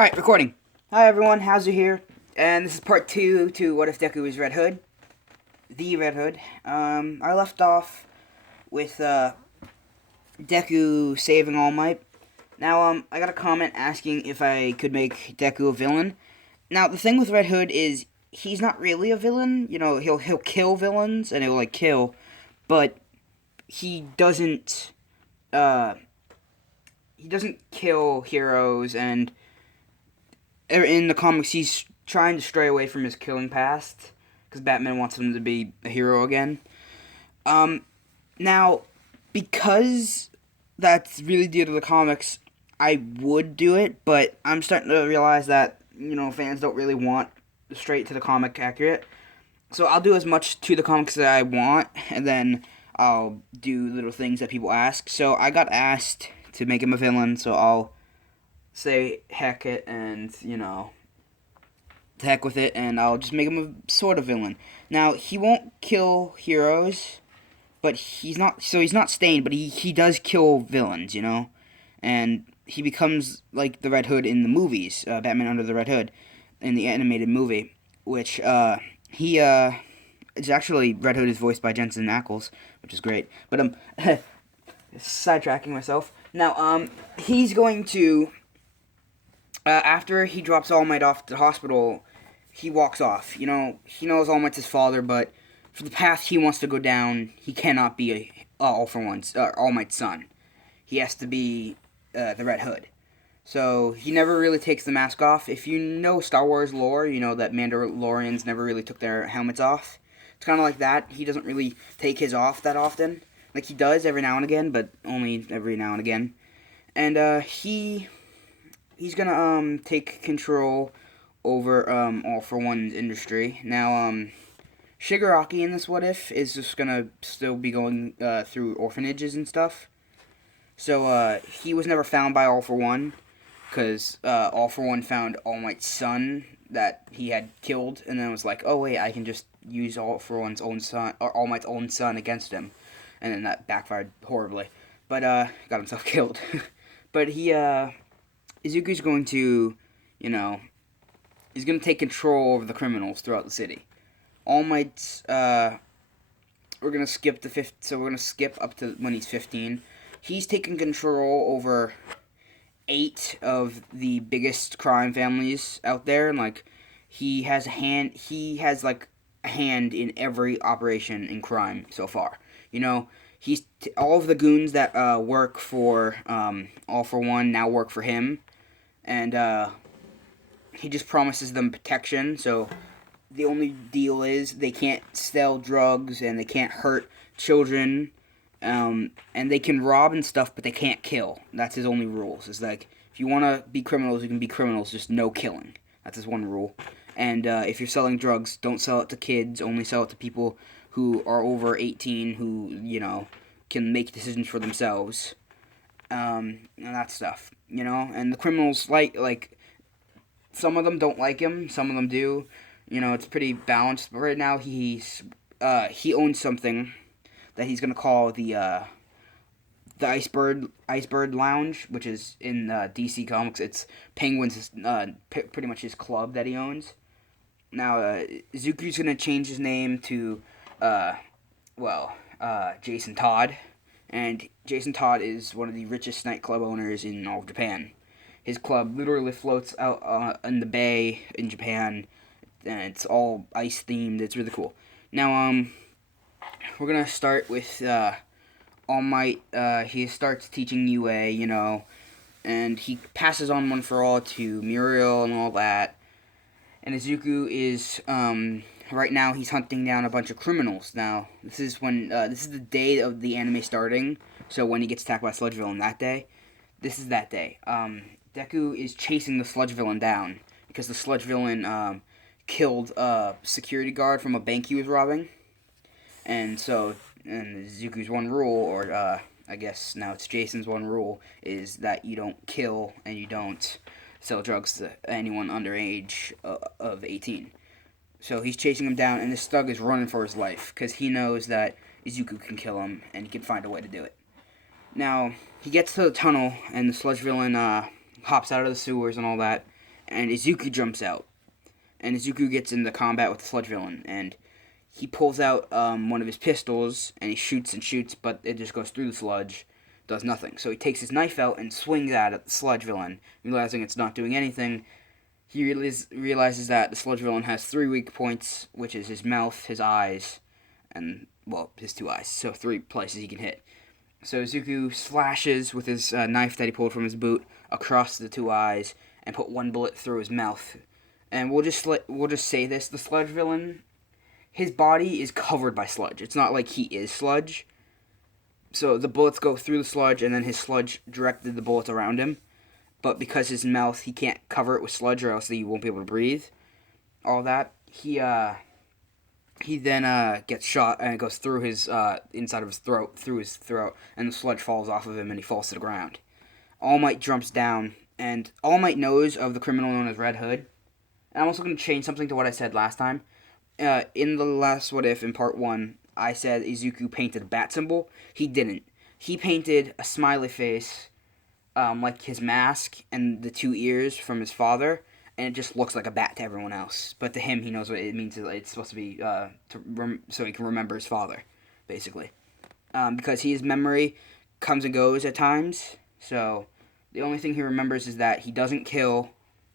Alright, recording. Hi everyone, Howzer here. And this is part 2 to What If Deku is Red Hood? The Red Hood. I left off with, Deku saving All Might. Now, I got a comment asking if I could make Deku a villain. Now, the thing with Red Hood is, he's not really a villain. You know, he'll kill villains, and he'll, kill, but he doesn't, he doesn't kill heroes, and in the comics, he's trying to stray away from his killing past because Batman wants him to be a hero again. Now, because that's really due to the comics, I would do it, but I'm starting to realize that fans don't really want straight to the comic accurate. So I'll do as much to the comics that I want, and then I'll do little things that people ask. So I got asked to make him a villain, so I'll say heck it and, to heck with it, and I'll just make him a sort of villain. Now, he won't kill heroes, but he's not stained, but he does kill villains, and he becomes like the Red Hood in the movies, Batman Under the Red Hood, in the animated movie, which, it's actually, Red Hood is voiced by Jensen Ackles, which is great, but, sidetracking myself. Now, he's going to, after he drops All Might off at the hospital, he walks off. He knows All Might's his father, but for the path he wants to go down, he cannot be All Might's son. He has to be the Red Hood. So he never really takes the mask off. If you know Star Wars lore, you know that Mandalorians never really took their helmets off. It's kind of like that. He doesn't really take his off that often. Like, he does every now and again, but only every now and again. And he's gonna take control over All For One's industry. Now, Shigaraki in this What If is just gonna still be going through orphanages and stuff. So he was never found by All For One, because All For One found All Might's son that he had killed, and then was like, oh wait, I can just use All For One's own son, or All Might's own son against him, and then that backfired horribly. But got himself killed. But Izuku's going to, he's going to take control over the criminals throughout the city. All Might's, we're going to skip so we're going to skip up to when he's 15. He's taken control over 8 of the biggest crime families out there, and, he has a hand in every operation in crime so far. He's all of the goons that work for All For One now work for him, and he just promises them protection. So the only deal is they can't sell drugs and they can't hurt children, and they can rob and stuff, but they can't kill. That's his only rules. It's like, if you want to be criminals, you can be criminals, just no killing. That's his one rule. And if you're selling drugs, don't sell it to kids. Only sell it to people who are over 18, who, can make decisions for themselves, and that stuff, and the criminals, like, some of them don't like him, some of them do, it's pretty balanced, but right now, he owns something that he's gonna call the Icebird Lounge, which is in DC Comics. It's Penguin's, pretty much his club that he owns. Now, Zuku's gonna change his name to, Jason Todd, and Jason Todd is one of the richest nightclub owners in all of Japan. His club literally floats out in the bay in Japan, and it's all ice themed. It's really cool. Now, we're gonna start with All Might. He starts teaching UA, and he passes on One For All to Muriel and all that. And Izuku is right now he's hunting down a bunch of criminals. Now, this is the day of the anime starting, so when he gets attacked by Sludge Villain that day, this is that day. Deku is chasing the Sludge Villain down, because the Sludge Villain killed a security guard from a bank he was robbing, and Zuku's one rule, or I guess now it's Jason's one rule, is that you don't kill and you don't sell drugs to anyone under age of 18. So he's chasing him down, and this thug is running for his life, because he knows that Izuku can kill him, and he can find a way to do it. Now, he gets to the tunnel, and the Sludge Villain hops out of the sewers and all that, and Izuku jumps out. And Izuku gets into combat with the sludge villain, and he pulls out one of his pistols, and he shoots and shoots, but it just goes through the sludge, does nothing. So he takes his knife out and swings at the sludge villain, realizing it's not doing anything. He realizes that the sludge villain has 3 weak points, which is his mouth, his eyes, and, well, his 2 eyes. So 3 places he can hit. So Izuku slashes with his knife that he pulled from his boot across the 2 eyes and put 1 bullet through his mouth. And we'll just say this: the sludge villain, his body is covered by sludge. It's not like he is sludge. So the bullets go through the sludge, and then his sludge directed the bullets around him. But because his mouth, he can't cover it with sludge, or else he won't be able to breathe. All that. He then gets shot, and it goes through his inside of his throat, and the sludge falls off of him, and he falls to the ground. All Might jumps down, and All Might knows of the criminal known as Red Hood. And I'm also going to change something to what I said last time. In the last What If, in part 1, I said Izuku painted a bat symbol. He didn't. He painted a smiley face, like his mask, and the 2 ears from his father, and it just looks like a bat to everyone else. But to him, he knows what it means. It's supposed to be so he can remember his father, basically. Because his memory comes and goes at times, so the only thing he remembers is that he doesn't kill,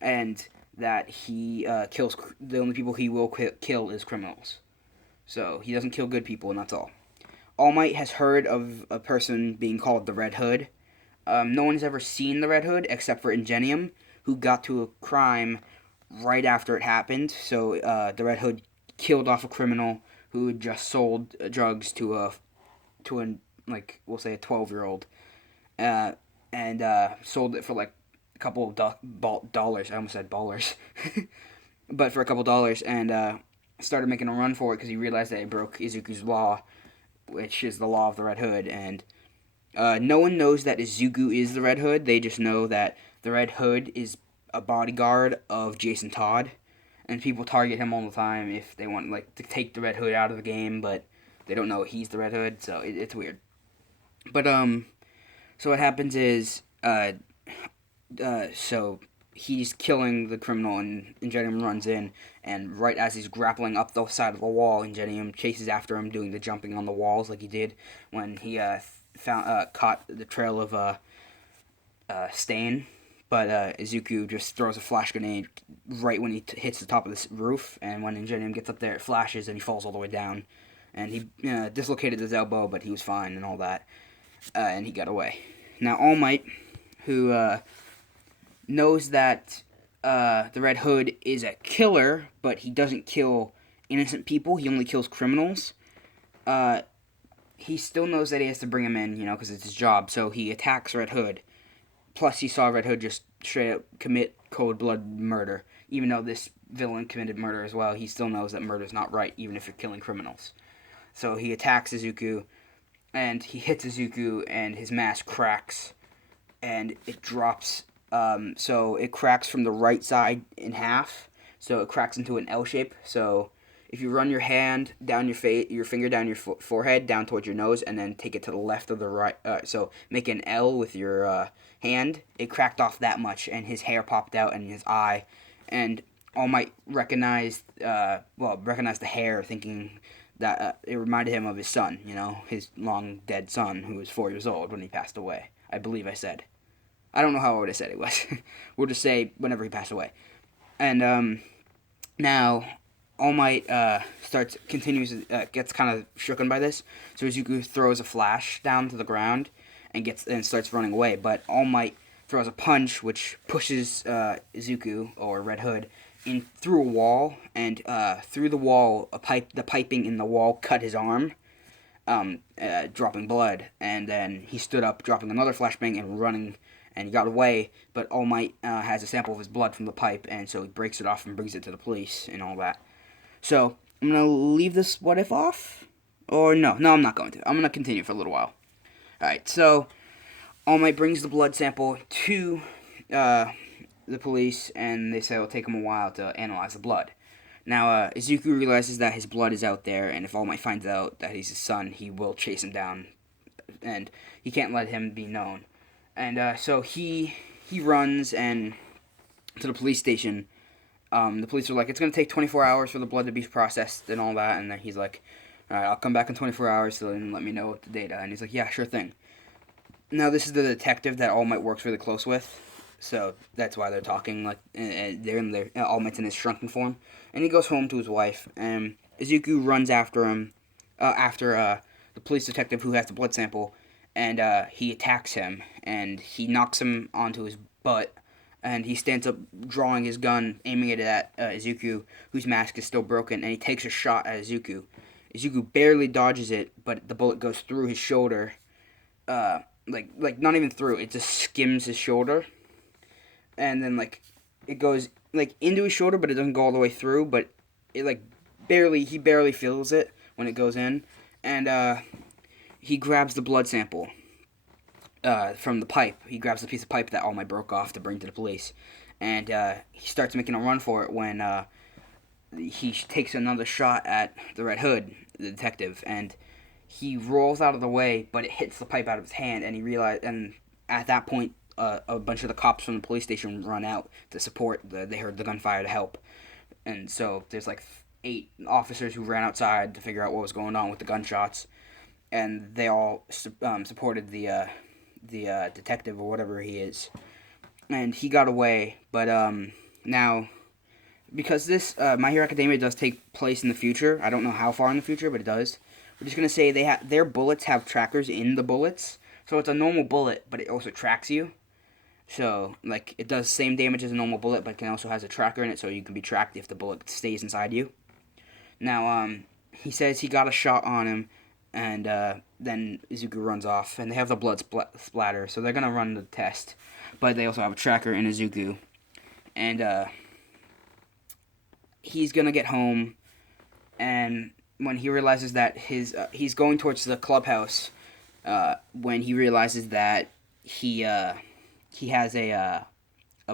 and that he kills. The only people he will kill is criminals. So he doesn't kill good people, and that's all. All Might has heard of a person being called the Red Hood. No one's ever seen the Red Hood except for Ingenium, who got to a crime right after it happened. So the Red Hood killed off a criminal who had just sold drugs to a 12-year-old, and sold it for like a couple of dollars. I almost said ballers, but for a couple dollars, and started making a run for it because he realized that it broke Izuku's law, which is the law of the Red Hood. And no one knows that Izuku is the Red Hood. They just know that the Red Hood is a bodyguard of Jason Todd, and people target him all the time if they want to take the Red Hood out of the game, but they don't know he's the Red Hood, so it's weird. But so what happens is so he's killing the criminal, and Ingenium runs in, and right as he's grappling up the side of the wall, Ingenium chases after him, doing the jumping on the walls like he did when he caught the trail of Stain. But Izuku just throws a flash grenade right when he hits the top of this roof, and when Ingenium gets up there, it flashes, and he falls all the way down. And he dislocated his elbow, but he was fine and all that, and he got away. Now All Might, who knows that the Red Hood is a killer, but he doesn't kill innocent people, he only kills criminals, he still knows that he has to bring him in, because it's his job, so he attacks Red Hood. Plus, he saw Red Hood just straight up commit cold-blood murder. Even though this villain committed murder as well, he still knows that murder's not right, even if you're killing criminals. So he attacks Izuku, and he hits Izuku, and his mask cracks, and it drops. So it cracks from the right side in half, so it cracks into an L shape. So if you run your hand down your finger down your forehead, down towards your nose, and then take it to the left of the right, so make an L with your hand, it cracked off that much, and his hair popped out, and his eye, and All Might recognized the hair, thinking that it reminded him of his son, his long dead son, who was 4 years old when he passed away. I believe I said. I don't know how I would have said it was. We'll just say whenever he passed away. And now All Might gets kind of shooken by this. So Izuku throws a flash down to the ground and starts running away. But All Might throws a punch which pushes Izuku, or Red Hood, in through a wall, and through the wall, the piping in the wall cut his arm, dropping blood. And then he stood up, dropping another flashbang and running, and he got away. But All Might has a sample of his blood from the pipe, and so he breaks it off and brings it to the police and all that. So I'm gonna leave this What If off, or no, I'm not going to. I'm gonna continue for a little while. All right, so All Might brings the blood sample to the police, and they say it'll take him a while to analyze the blood. Now, Izuku realizes that his blood is out there, and if All Might finds out that he's his son, he will chase him down, and he can't let him be known. And so he runs, and to the police station. The police are like, it's going to take 24 hours for the blood to be processed and all that. And then he's like, all right, I'll come back in 24 hours so then let me know the data. And he's like, yeah, sure thing. Now, this is the detective that All Might works really close with. So that's why they're talking. Like, they're in their All Might's in his shrunken form. And he goes home to his wife. And Izuku runs after him, after the police detective who has the blood sample. And he attacks him. And he knocks him onto his butt. And he stands up, drawing his gun, aiming it at Izuku, whose mask is still broken, and he takes a shot at Izuku. Izuku barely dodges it, but the bullet goes through his shoulder. Like not even through, it just skims his shoulder. And then, like, it goes, like, into his shoulder, but it doesn't go all the way through, but it, like, he barely feels it when it goes in. And, he grabs the blood sample. From the pipe. He grabs the piece of pipe that All Might broke off to bring to the police. And he starts making a run for it when he takes another shot at the Red Hood, the detective. And he rolls out of the way, but it hits the pipe out of his hand. And at that point, a bunch of the cops from the police station run out to support. They heard the gunfire to help. And so there's like 8 officers who ran outside to figure out what was going on with the gunshots. And they all supported the detective or whatever he is, and he got away. But now, because this My Hero Academia does take place in the future, I don't know how far in the future, but it does. We're just gonna say their bullets have trackers in the bullets, so it's a normal bullet, but it also tracks you. So like it does same damage as a normal bullet, but it also has a tracker in it, so you can be tracked if the bullet stays inside you. Now he says he got a shot on him. And then Izuku runs off, and they have the blood splatter, so they're gonna run the test. But they also have a tracker in Izuku, and he's gonna get home, and when he realizes that he's going towards the clubhouse, when he realizes that he has a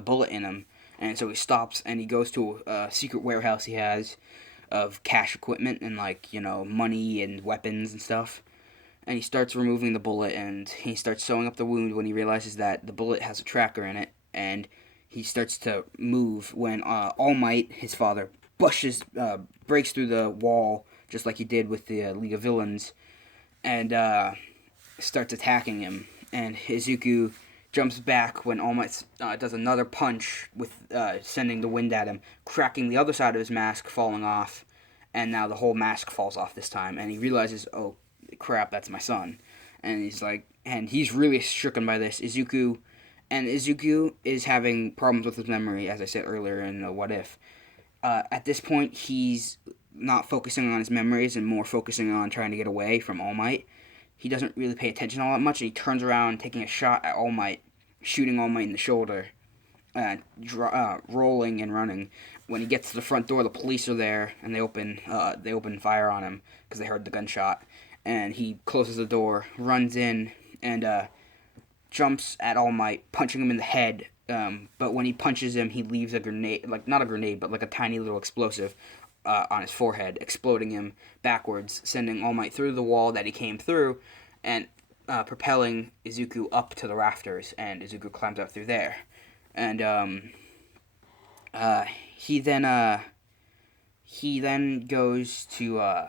bullet in him, and so he stops and he goes to a secret warehouse he has of cash equipment and, like, you know, money and weapons and stuff. And he starts removing the bullet, and he starts sewing up the wound when he realizes that the bullet has a tracker in it. And he starts to move when All Might, his father, breaks through the wall just like he did with the League of Villains, and starts attacking him. And Izuku jumps back when All Might does another punch with sending the wind at him, cracking the other side of his mask, falling off, and now the whole mask falls off this time, and he realizes, oh crap, that's my son. And he's really stricken by this. Izuku is having problems with his memory, as I said earlier in the What If. At this point, he's not focusing on his memories and more focusing on trying to get away from All Might. He doesn't really pay attention all that much, and he turns around, taking a shot at All Might, shooting All Might in the shoulder, rolling and running. When he gets to the front door, the police are there, and they open fire on him because they heard the gunshot. And he closes the door, runs in, and jumps at All Might, punching him in the head. But when he punches him, he leaves a grenade, like not a grenade, but like a tiny little explosive on his forehead, exploding him backwards, sending All Might through the wall that he came through, and propelling Izuku up to the rafters, and Izuku climbs up through there. And he then goes to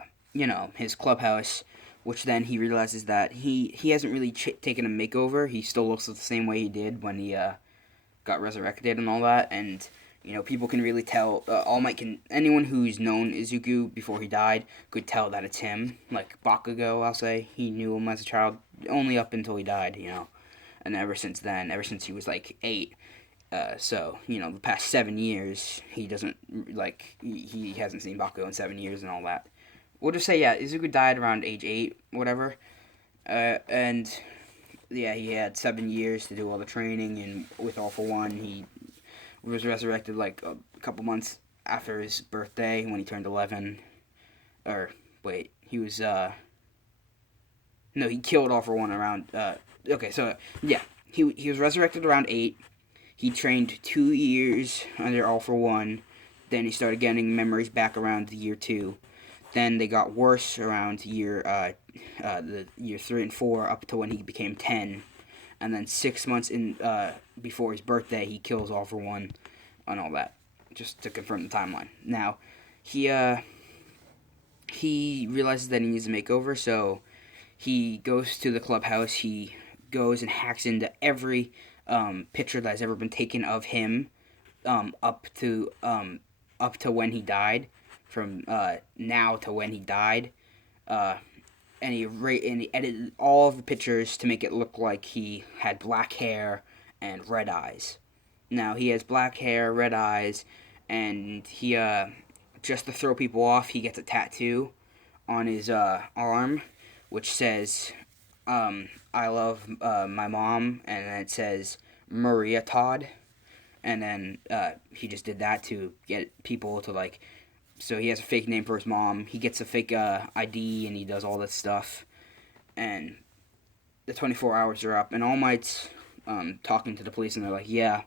his clubhouse, which then he realizes that he hasn't really taken a makeover. He still looks the same way he did when he got resurrected and all that, and people can really tell. All Might anyone who's known Izuku before he died could tell that it's him. Like Bakugo, I'll say, he knew him as a child, only up until he died, and ever since then, ever since he was like 8. So the past 7 years, he doesn't he hasn't seen Bakugo in 7 years and all that. We'll just say Izuku died around age 8, whatever, and yeah, he had 7 years to do all the training, and with All For One, he was resurrected like a couple months after his birthday when he turned 11. Or wait, he was no, he killed All For One around okay, so yeah, he was resurrected around 8. He trained 2 years under All For One. Then he started getting memories back around the year 2. Then they got worse around the year 3 and 4 up to when he became 10. And then 6 months before his birthday, he kills All For One. and all that, just to confirm the timeline. Now, he he realizes that he needs a makeover, so he goes to the clubhouse. He goes and hacks into every picture that has ever been taken of him, um, up to um, up to when he died, from now to when he died. Uh, and he edited all of the pictures to make it look like he had black hair and red eyes. Now he has black hair, red eyes, and he just to throw people off, he gets a tattoo on his arm, which says "I love my mom," and then it says Maria Todd, and then he just did that to get people to like. So he has a fake name for his mom. He gets a fake ID, and he does all this stuff. And the 24 hours are up, and All Might's talking to the police, and they're like, "Yeah,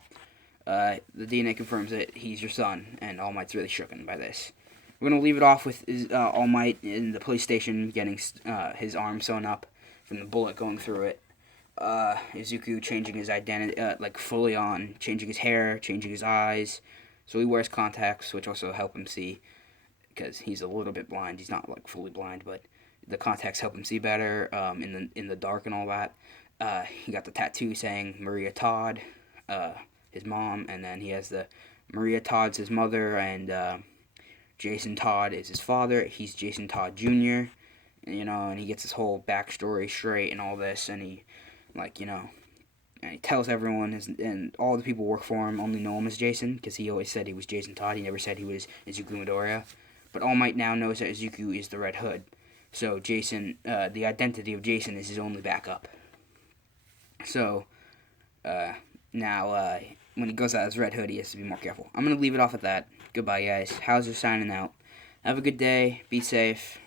the DNA confirms it. He's your son." And All Might's really shooken by this. We're gonna leave it off with All Might in the police station getting his arm sewn up from the bullet going through it. Izuku changing his identity, like fully on, changing his hair, changing his eyes. So he wears contacts, which also help him see, because he's a little bit blind. He's not like fully blind, but the contacts help him see better in the dark and all that. He got the tattoo saying Maria Todd, his mom, and then he has the Maria Todd's his mother, and Jason Todd is his father. He's Jason Todd Jr. And he gets his whole backstory straight and all this, and he, like, and he tells everyone, and all the people who work for him only know him as Jason, because he always said he was Jason Todd. He never said he was Izuku Midoriya. But All Might now knows that Izuku is the Red Hood. So Jason, the identity of Jason is his only backup. So now when he goes out as Red Hood, he has to be more careful. I'm going to leave it off at that. Goodbye, guys. Hauser signing out. Have a good day. Be safe.